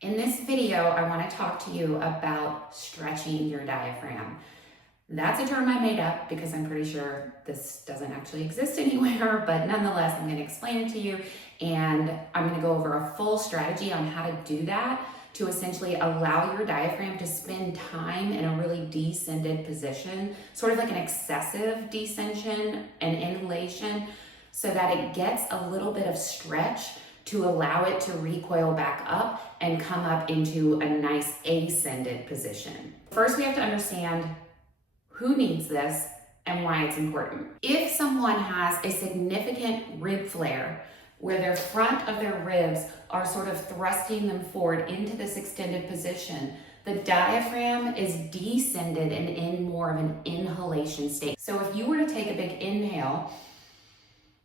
In this video, I want to talk to you about stretching your diaphragm. That's a term I made up because I'm pretty sure this doesn't actually exist anywhere, but nonetheless, I'm going to explain it to you, and I'm going to go over a full strategy on how to do that to essentially allow your diaphragm to spend time in a really descended position, sort of like an excessive descension and inhalation, so that it gets a little bit of stretch to allow it to recoil back up and come up into a nice ascended position. First, we have to understand who needs this and why it's important. If someone has a significant rib flare where their front of their ribs are sort of thrusting them forward into this extended position, the diaphragm is descended and in more of an inhalation state. So if you were to take a big inhale,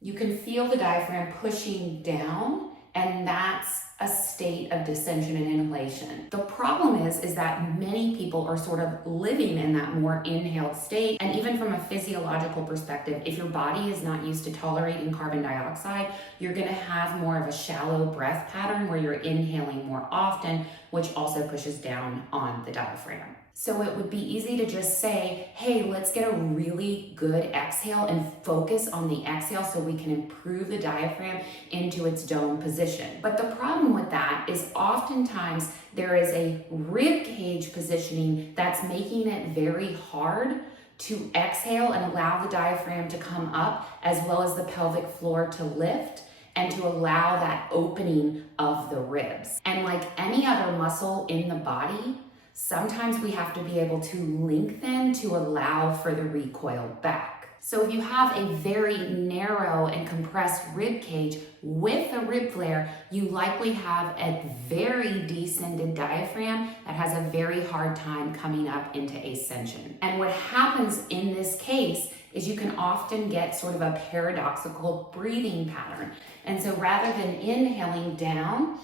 you can feel the diaphragm pushing down, and that's a state of descension and inhalation. The problem is that many people are sort of living in that more inhaled state. And even from a physiological perspective, if your body is not used to tolerating carbon dioxide, you're gonna have more of a shallow breath pattern where you're inhaling more often, which also pushes down on the diaphragm. So it would be easy to just say, hey, let's get a really good exhale and focus on the exhale so we can improve the diaphragm into its dome position. But the problem with that is oftentimes there is a rib cage positioning that's making it very hard to exhale and allow the diaphragm to come up, as well as the pelvic floor to lift and to allow that opening of the ribs. And like any other muscle in the body, sometimes we have to be able to lengthen to allow for the recoil back. So if you have a very narrow and compressed rib cage with a rib flare, you likely have a very descended diaphragm that has a very hard time coming up into ascension. And what happens in this case is you can often get sort of a paradoxical breathing pattern. And so rather than inhaling down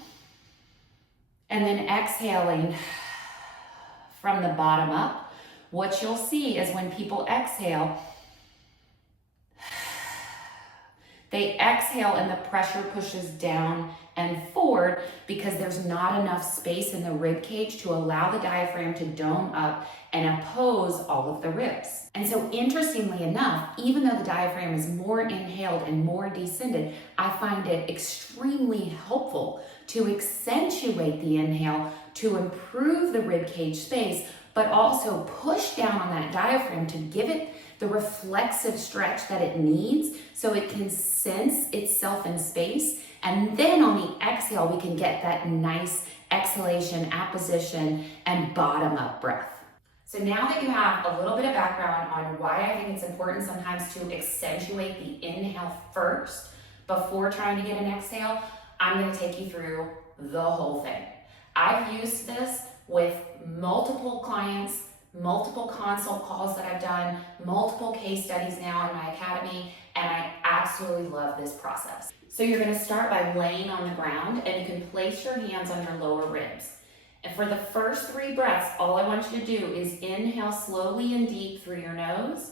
and then exhaling from the bottom up, what you'll see is when people exhale, they exhale and the pressure pushes down and forward because there's not enough space in the rib cage to allow the diaphragm to dome up and oppose all of the ribs. And so interestingly enough, even though the diaphragm is more inhaled and more descended, I find it extremely helpful to accentuate the inhale to improve the rib cage space, but also push down on that diaphragm to give it the reflexive stretch that it needs so it can sense itself in space. And then on the exhale, we can get that nice exhalation, apposition, and bottom up breath. So now that you have a little bit of background on why I think it's important sometimes to accentuate the inhale first before trying to get an exhale, I'm going to take you through the whole thing. I've used this with multiple clients, multiple consult calls that I've done, multiple case studies now in my academy, and I absolutely love this process. So you're going to start by laying on the ground, and you can place your hands on your lower ribs. And for the first 3 breaths, all I want you to do is inhale slowly and deep through your nose,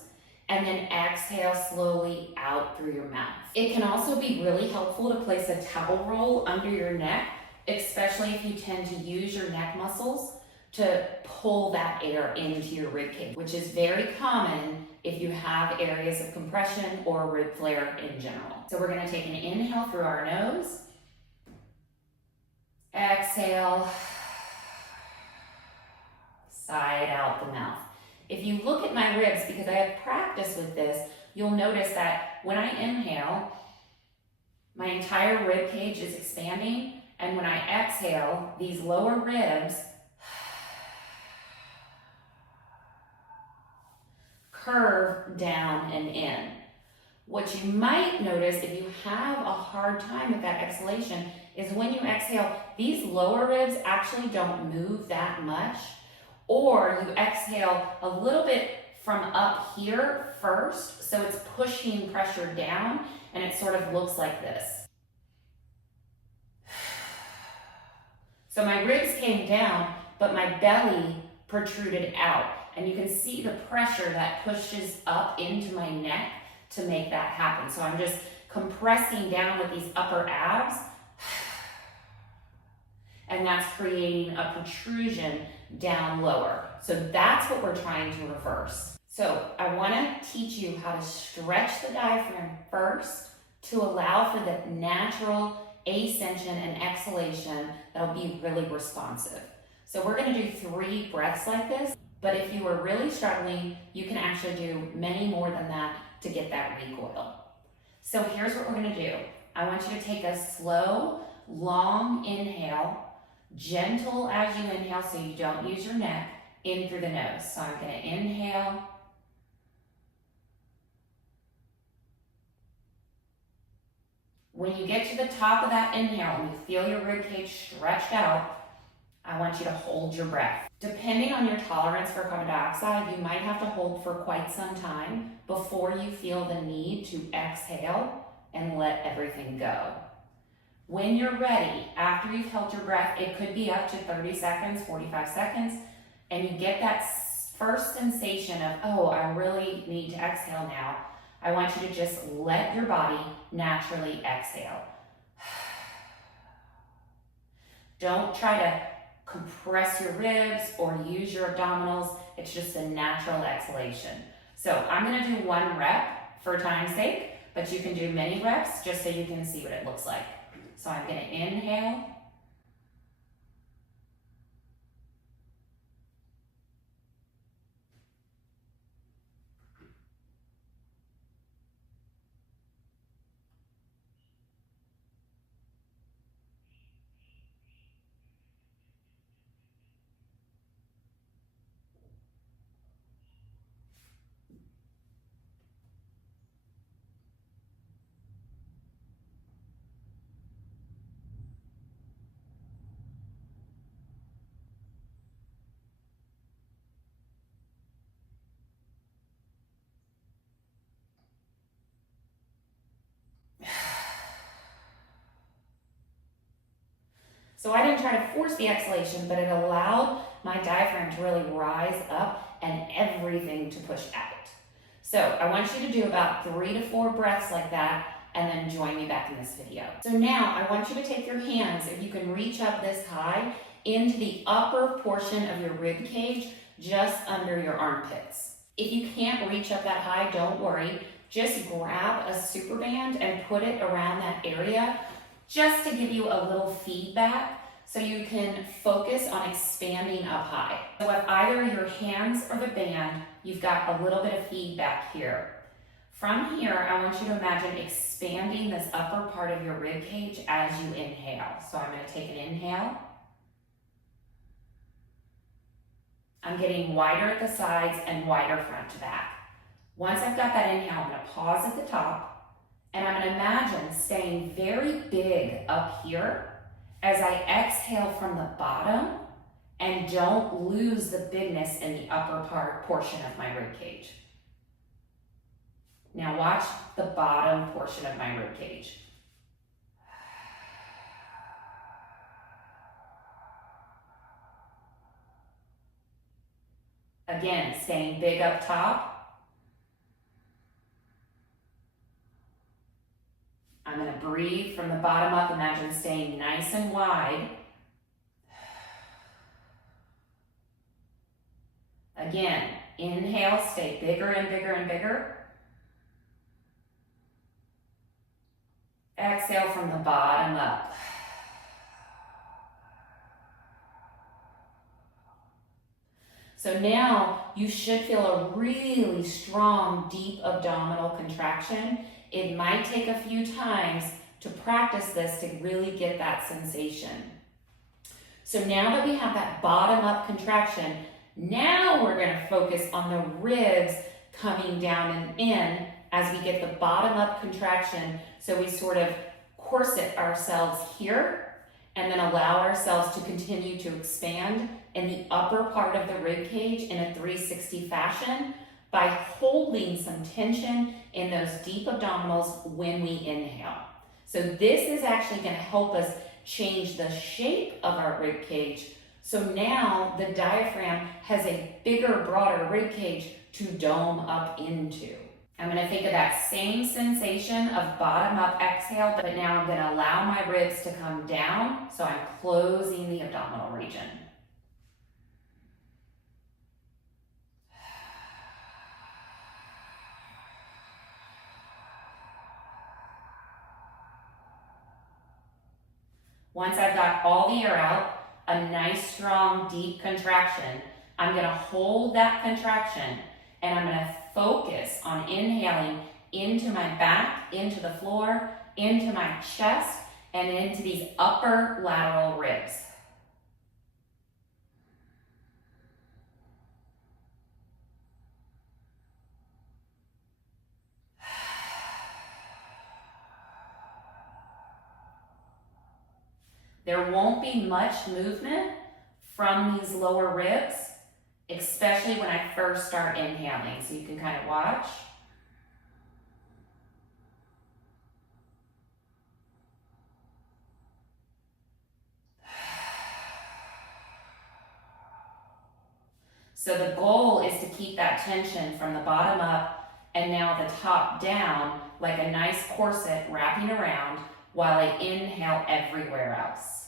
and then exhale slowly out through your mouth. It can also be really helpful to place a towel roll under your neck, especially if you tend to use your neck muscles to pull that air into your rib cage, which is very common if you have areas of compression or rib flare in general. So we're gonna take an inhale through our nose, exhale, side out the mouth. If you look at my ribs, because I have practice with this, you'll notice that when I inhale, my entire rib cage is expanding, and when I exhale, these lower ribs curve down and in. What you might notice if you have a hard time with that exhalation is when you exhale, these lower ribs actually don't move that much, or you exhale a little bit from up here first, so it's pushing pressure down, and it sort of looks like this. So my ribs came down, but my belly protruded out. And you can see the pressure that pushes up into my neck to make that happen. So I'm just compressing down with these upper abs and that's creating a protrusion down lower. So that's what we're trying to reverse. So I want to teach you how to stretch the diaphragm first to allow for the natural ascension and exhalation that'll be really responsive. So we're going to do 3 breaths like this, but if you are really struggling, you can actually do many more than that to get that recoil. So here's what we're going to do. I want you to take a slow, long inhale, gentle as you inhale so you don't use your neck, in through the nose. So I'm going to inhale. When you get to the top of that inhale and you feel your ribcage stretched out, I want you to hold your breath. Depending on your tolerance for carbon dioxide, you might have to hold for quite some time before you feel the need to exhale and let everything go. When you're ready, after you've held your breath, it could be up to 30 seconds, 45 seconds, and you get that first sensation of, oh, I really need to exhale now. I want you to just let your body naturally exhale. Don't try to compress your ribs or use your abdominals. It's just a natural exhalation. So I'm going to do 1 rep for time's sake, but you can do many reps just so you can see what it looks like. So I'm going to inhale. So I didn't try to force the exhalation, but it allowed my diaphragm to really rise up and everything to push out. So I want you to do about 3 to 4 breaths like that, and then join me back in this video. So now I want you to take your hands, if you can reach up this high, into the upper portion of your rib cage, just under your armpits. If you can't reach up that high, don't worry. Just grab a super band and put it around that area, just to give you a little feedback so you can focus on expanding up high. So with either your hands or the band, you've got a little bit of feedback here. From here, I want you to imagine expanding this upper part of your rib cage as you inhale. So I'm going to take an inhale. I'm getting wider at the sides and wider front to back. Once I've got that inhale, I'm going to pause at the top. And I'm going to imagine staying very big up here as I exhale from the bottom and don't lose the bigness in the upper portion of my rib cage. Now watch the bottom portion of my rib cage. Again, staying big up top. I'm going to breathe from the bottom up. Imagine staying nice and wide. Again, inhale, stay bigger and bigger and bigger. Exhale from the bottom up. So now you should feel a really strong, deep abdominal contraction. It might take a few times to practice this to really get that sensation. So now that we have that bottom up contraction, now we're going to focus on the ribs coming down and in as we get the bottom up contraction. So we sort of corset ourselves here and then allow ourselves to continue to expand in the upper part of the rib cage in a 360 fashion by holding some tension in those deep abdominals when we inhale. So this is actually going to help us change the shape of our rib cage. So now the diaphragm has a bigger, broader rib cage to dome up into. I'm going to think of that same sensation of bottom up exhale, but now I'm going to allow my ribs to come down, so I'm closing the abdominal region. Once I've got all the air out, a nice, strong, deep contraction, I'm going to hold that contraction and I'm going to focus on inhaling into my back, into the floor, into my chest, and into these upper lateral ribs. There won't be much movement from these lower ribs, especially when I first start inhaling. So you can kind of watch. So the goal is to keep that tension from the bottom up and now the top down, like a nice corset wrapping around while I inhale everywhere else.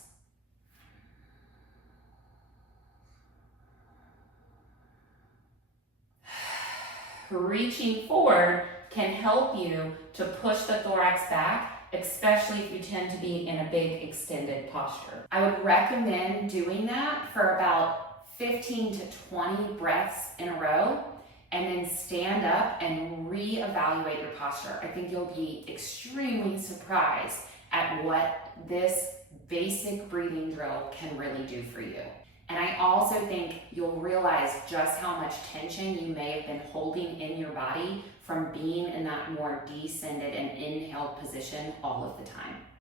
Reaching forward can help you to push the thorax back, especially if you tend to be in a big extended posture. I would recommend doing that for about 15 to 20 breaths in a row, and then stand up and reevaluate your posture. I think you'll be extremely surprised at what this basic breathing drill can really do for you. And I also think you'll realize just how much tension you may have been holding in your body from being in that more descended and inhaled position all of the time.